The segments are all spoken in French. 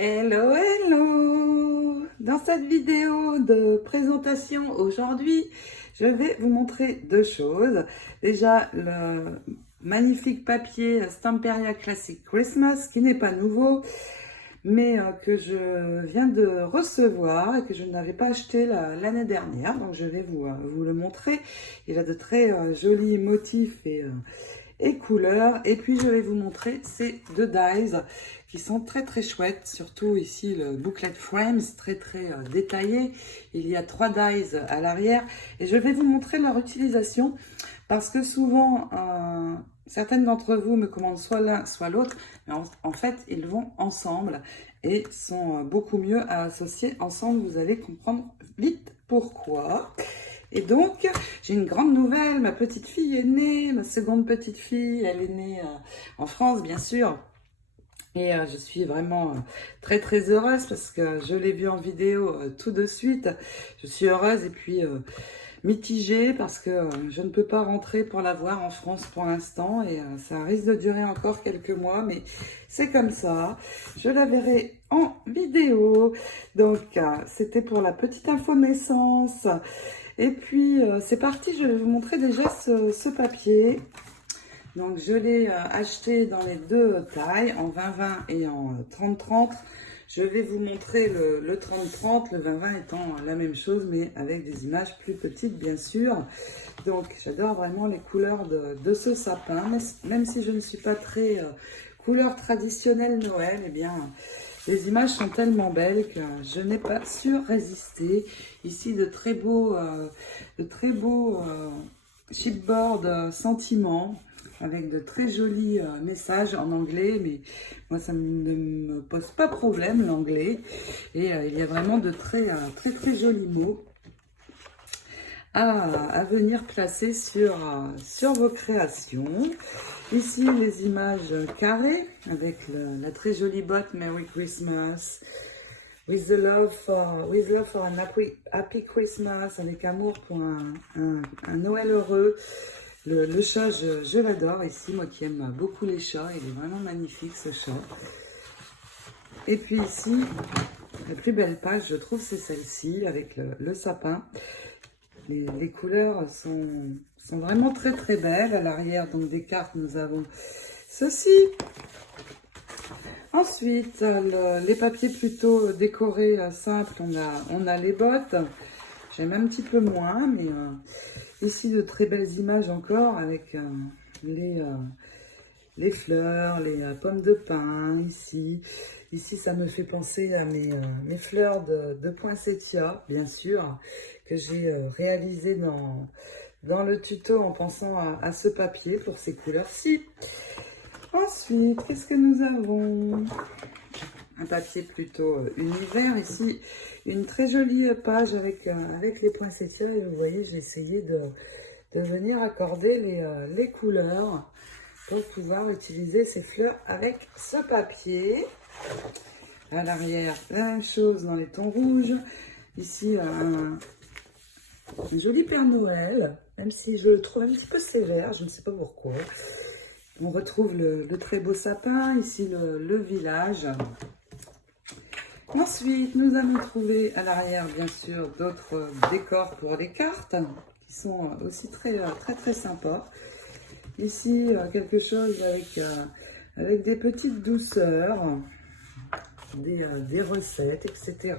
Hello, hello! Dans cette vidéo de présentation aujourd'hui, je vais vous montrer deux choses. Déjà, le magnifique papier Stamperia Classic Christmas qui n'est pas nouveau, mais que je viens de recevoir et que je n'avais pas acheté l'année dernière. Donc je vais vous le montrer. Il a de très jolis motifs et couleurs. Et puis je vais vous montrer ces deux dies qui sont très chouettes, surtout ici le booklet frames très détaillé. Il y a 3 dies à l'arrière et je vais vous montrer leur utilisation parce que souvent certaines d'entre vous me commandent soit l'un soit l'autre, mais en fait ils vont ensemble et sont beaucoup mieux à associer ensemble. Vous allez comprendre vite pourquoi. Et donc, j'ai une grande nouvelle, ma petite fille est née, ma seconde petite fille, elle est née en France, bien sûr. Et je suis vraiment très heureuse parce que je l'ai vue en vidéo tout de suite. Je suis heureuse et puis mitigée parce que je ne peux pas rentrer pour la voir en France pour l'instant et ça risque de durer encore quelques mois, mais c'est comme ça. Je la verrai en vidéo. Donc, c'était pour la petite info de naissance. Et puis, c'est parti, je vais vous montrer déjà ce papier. Donc, je l'ai acheté dans les deux tailles, en 20-20 et en 30-30. Je vais vous montrer le 30-30, le 20-20 étant la même chose, mais avec des images plus petites, bien sûr. Donc, j'adore vraiment les couleurs de ce sapin, même si je ne suis pas très couleur traditionnelle Noël, eh bien, les images sont tellement belles que je n'ai pas su résister. Ici, de très beaux chipboard sentiments avec de très jolis messages en anglais, mais moi ça ne me pose pas problème l'anglais. Et il y a vraiment de très jolis mots à venir placer sur vos créations. Ici, les images carrées avec la très jolie botte Merry Christmas. With love for an happy Christmas, avec amour pour un Noël heureux. Le chat, je l'adore ici, moi qui aime beaucoup les chats, il est vraiment magnifique ce chat. Et puis ici, la plus belle page, je trouve, c'est celle-ci avec le sapin. Les couleurs sont vraiment très belles. À l'arrière, donc des cartes, nous avons ceci. Ensuite, les papiers plutôt décorés simples, on a les bottes. J'aime un petit peu moins, mais ici de très belles images encore avec les fleurs, les pommes de pin ici. Ici, ça me fait penser à mes fleurs de poinsettia, bien sûr, que j'ai réalisé dans le tuto en pensant à ce papier pour ces couleurs-ci. Ensuite, qu'est-ce que nous avons? Un papier plutôt univers. Ici, une très jolie page avec les poinsettias. Et vous voyez, j'ai essayé de venir accorder les couleurs pour pouvoir utiliser ces fleurs avec ce papier. À l'arrière, la même chose dans les tons rouges. Ici, un joli Père Noël, même si je le trouve un petit peu sévère, je ne sais pas pourquoi. On retrouve le très beau sapin, ici le village. Ensuite, nous allons trouver à l'arrière, bien sûr, d'autres décors pour les cartes, qui sont aussi très sympas. Ici, quelque chose avec des petites douceurs, des recettes, etc.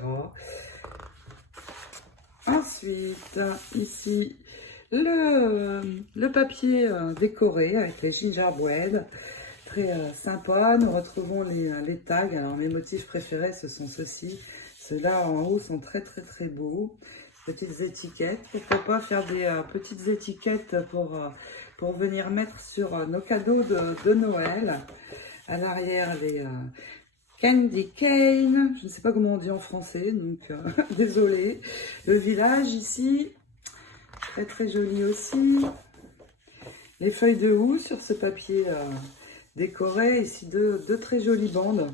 Ensuite, ici, le papier décoré avec les gingerbread, très sympa. Nous retrouvons les tags. Alors, mes motifs préférés, ce sont ceux-ci. Ceux-là en haut sont très beaux. Petites étiquettes. Pourquoi pas faire des petites étiquettes pour venir mettre sur nos cadeaux de Noël. À l'arrière, les candy cane. Je ne sais pas comment on dit en français, donc désolé. Le village ici, très joli aussi. Les feuilles de houx sur ce papier décoré. Ici, deux très jolies bandes.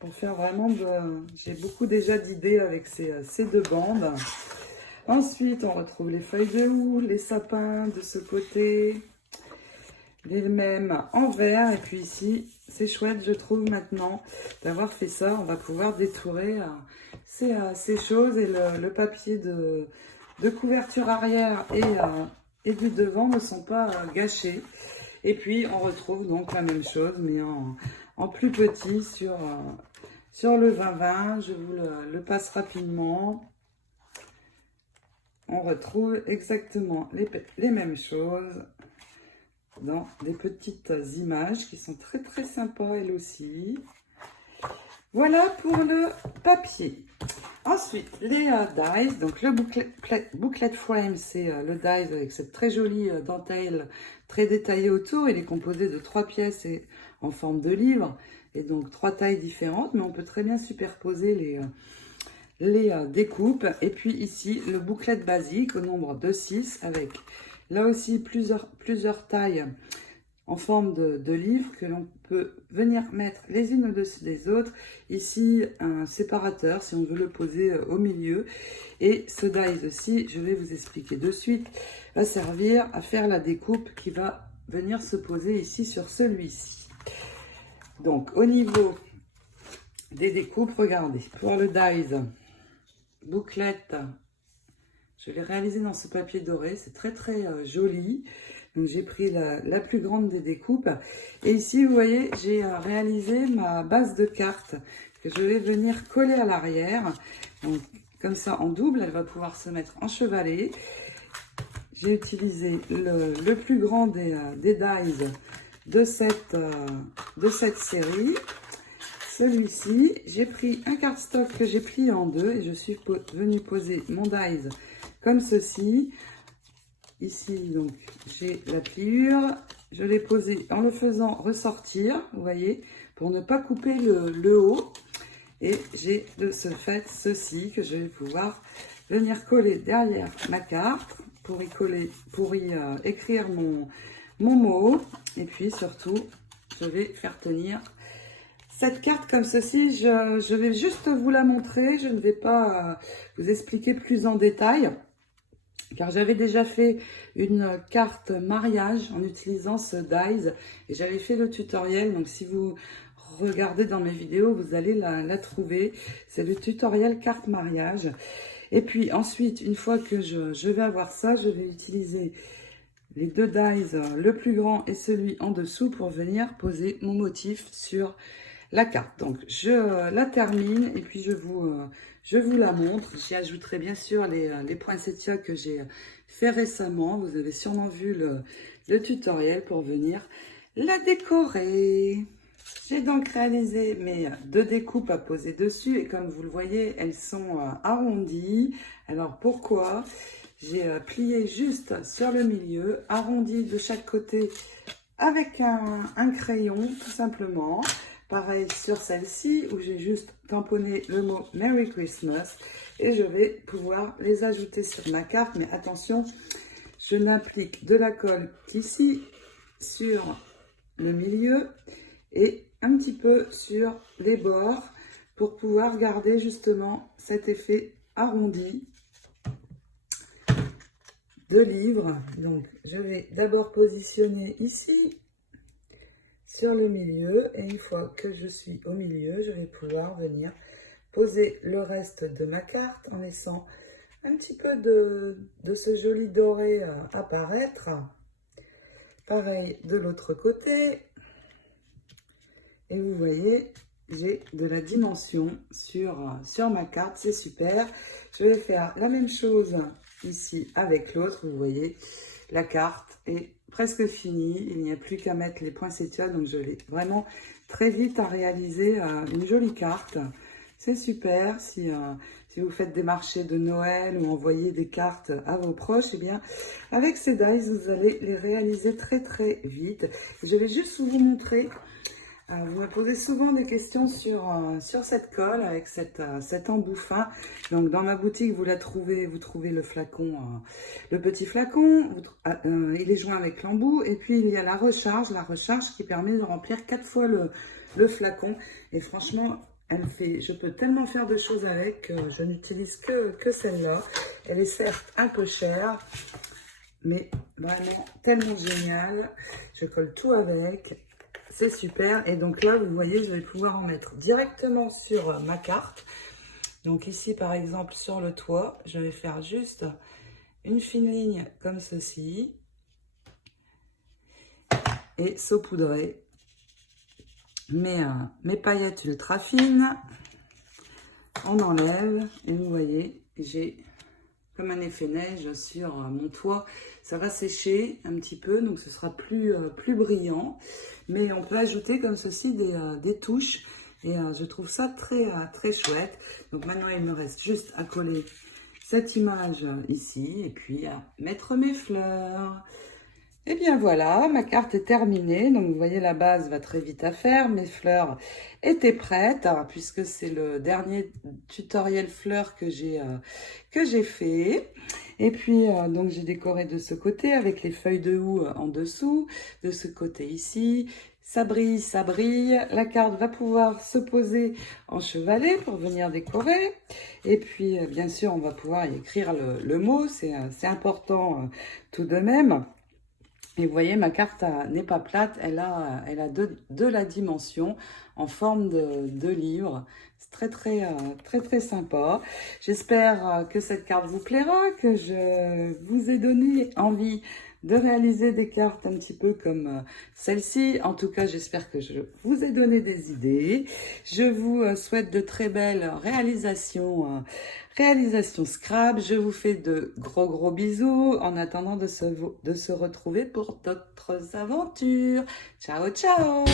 Pour faire vraiment j'ai beaucoup déjà d'idées avec ces deux bandes. Ensuite, on retrouve les feuilles de houx, les sapins de ce côté. les mêmes en vert. Et puis ici, c'est chouette, je trouve, maintenant, d'avoir fait ça. On va pouvoir détourer ces choses. Et le papier de couverture arrière et du devant ne sont pas gâchés. Et puis, on retrouve donc la même chose, mais en plus petit sur le 20-20. Je vous le passe rapidement. On retrouve exactement les mêmes choses dans des petites images qui sont très très sympas elles aussi. Voilà pour le papier. Ensuite, les dies, donc le booklet frame, c'est le dies avec cette très jolie dentelle très détaillée autour. Il est composé de 3 pièces et en forme de livre, et donc 3 tailles différentes, mais on peut très bien superposer les découpes. Et puis ici, le booklet basique au nombre de 6, avec là aussi plusieurs tailles en forme de livre que l'on peut venir mettre les unes au-dessus des autres. Ici, un séparateur si on veut le poser au milieu. Et ce dies aussi, je vais vous expliquer de suite, va servir à faire la découpe qui va venir se poser ici sur celui-ci. Donc, au niveau des découpes, regardez, pour le dies booklet, je l'ai réalisé dans ce papier doré, c'est très très joli. Donc j'ai pris la plus grande des découpes. Et ici, vous voyez, j'ai réalisé ma base de carte que je vais venir coller à l'arrière. Donc comme ça, en double, elle va pouvoir se mettre en chevalet. J'ai utilisé le plus grand des dies de cette série. Celui-ci, j'ai pris un cardstock que j'ai plié en deux et je suis venue poser mon dies comme ceci. Ici, donc, j'ai la pliure. Je l'ai posé en le faisant ressortir, vous voyez, pour ne pas couper le haut. Et j'ai de ce fait ceci que je vais pouvoir venir coller derrière ma carte pour y écrire mon mot. Et puis surtout, je vais faire tenir cette carte comme ceci. Je vais juste vous la montrer. Je ne vais pas vous expliquer plus en détail, car j'avais déjà fait une carte mariage en utilisant ce dies et j'avais fait le tutoriel. Donc si vous regardez dans mes vidéos, vous allez la trouver. C'est le tutoriel carte mariage. Et puis ensuite, une fois que je vais avoir ça, je vais utiliser les deux dies, le plus grand et celui en dessous, pour venir poser mon motif sur la carte. Donc je la termine et puis je vous la montre. J'y ajouterai bien sûr les poinsettias que j'ai fait récemment. Vous avez sûrement vu le tutoriel pour venir la décorer. J'ai donc réalisé mes deux découpes à poser dessus et comme vous le voyez, elles sont arrondies. Alors pourquoi? J'ai plié juste sur le milieu, arrondi de chaque côté avec un crayon tout simplement. Pareil sur celle-ci où j'ai juste tamponné le mot Merry Christmas et je vais pouvoir les ajouter sur ma carte. Mais attention, je n'applique de la colle qu'ici sur le milieu et un petit peu sur les bords pour pouvoir garder justement cet effet arrondi de livre. Donc je vais d'abord positionner ici sur le milieu et une fois que je suis au milieu, je vais pouvoir venir poser le reste de ma carte en laissant un petit peu de ce joli doré apparaître. Pareil de l'autre côté. Et vous voyez, j'ai de la dimension sur ma carte, c'est super. Je vais faire la même chose ici avec l'autre. Vous voyez, la carte est presque finie. Il n'y a plus qu'à mettre les poinsettias. Donc, je vais vraiment très vite à réaliser une jolie carte. C'est super. Si vous faites des marchés de Noël ou envoyez des cartes à vos proches, eh bien, avec ces dies, vous allez les réaliser très, très vite. Je vais juste vous montrer. Vous me posez souvent des questions sur cette colle avec cet embout fin. Donc dans ma boutique, vous trouvez le flacon, le petit flacon. Il est joint avec l'embout. Et puis il y a la recharge qui permet de remplir 4 fois le flacon. Et franchement, je peux tellement faire de choses avec que je n'utilise que celle-là. Elle est certes un peu chère, mais vraiment tellement génial. Je colle tout avec, c'est super. Et donc là, vous voyez, je vais pouvoir en mettre directement sur ma carte. Donc ici, par exemple, sur le toit, je vais faire juste une fine ligne comme ceci et saupoudrer mes paillettes ultra fines. On enlève et vous voyez, j'ai comme un effet neige sur mon toit. Ça va sécher un petit peu, donc ce sera plus brillant. Mais on peut ajouter comme ceci des touches. Et je trouve ça très chouette. Donc maintenant, il me reste juste à coller cette image ici. Et puis à mettre mes fleurs. Et bien voilà, ma carte est terminée. Donc vous voyez, la base va très vite à faire. Mes fleurs étaient prêtes, hein, puisque c'est le dernier tutoriel fleurs que j'ai fait. Et puis donc j'ai décoré de ce côté avec les feuilles de houx en dessous, de ce côté ici. Ça brille, ça brille. La carte va pouvoir se poser en chevalet pour venir décorer. Et puis bien sûr, on va pouvoir y écrire le mot. C'est important tout de même. Et vous voyez, ma carte n'est pas plate, elle a de la dimension en forme de livre. C'est très sympa. J'espère que cette carte vous plaira, que je vous ai donné envie de réaliser des cartes un petit peu comme celle-ci. En tout cas, j'espère que je vous ai donné des idées. Je vous souhaite de très belles réalisations Scrap. Je vous fais de gros bisous en attendant de se retrouver pour d'autres aventures. Ciao, ciao!